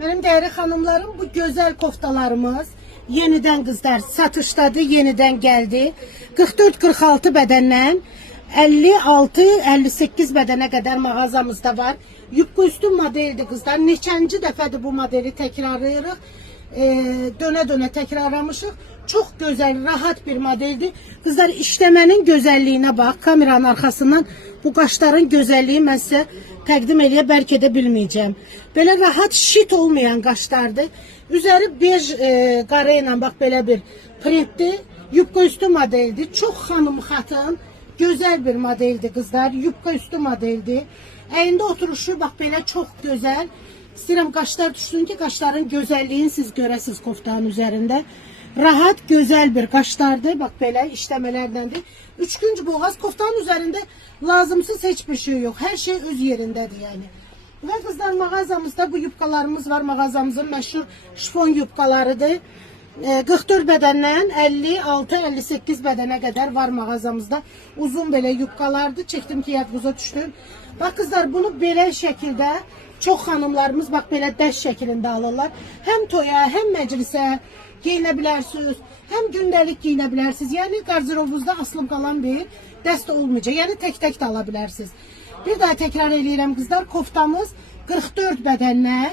Benim değerli hanımlarım, bu güzel koftalarımız yeniden kızlar satışdadır, yeniden geldi. 44-46 bedenden 56-58 bedene kadar mağazamızda var. Yupqa üstü modeldir kızlar. Neçənci dəfədir bu modeli təkrarlayırıq. Döne tekrarlamışıq. Çok güzel, rahat bir modeldir. Kızlar, işlemenin güzelliğine bak. Kameranın arkasından bu qaşların güzelliği mən sizə təqdim eləyə bəlkə də bilməyəcəm. Belə rahat, şit olmayan qaşlardır. Üzeri bej qara ilə bax belə bir printdir. Yupqa üstü modeldir. Çox xanım xatın güzel bir modeldir kızlar. Yupqa üstü modeldir. Əlində oturuşu bax belə çox gözəl. İstəyirəm qaşlar düşsün ki, qaşların gözəlliğini siz görəsiniz koftanın üzerinde. Rahat, güzel bir qaşlardır. Bak belə işləmələrdəndir. Üçkünc boğaz koftanın üzerinde lazımsız hiçbir şey yok. Her şey öz yerindedir yani. Ve kızlar, mağazamızda bu yupqalarımız var. Mağazamızın meşhur şifon yupqalarıdır. 44 bedenden 56-58 bedene kadar var mağazamızda. Uzun böyle yupqalardır. Çektim ki yadınıza düştüm. Bak kızlar, bunu belə şekilde çok hanımlarımız bak belə dəst şeklinde alırlar. Hem toya hem meclise giyinebilirsiniz. Hem gündelik giyinebilirsiniz. Yani gardırobunuzda asılıb qalan bir dəst olmayacak. Yani tek de alabilirsiniz. Bir daha tekrar eləyirəm kızlar. Koftamız 44 bedenden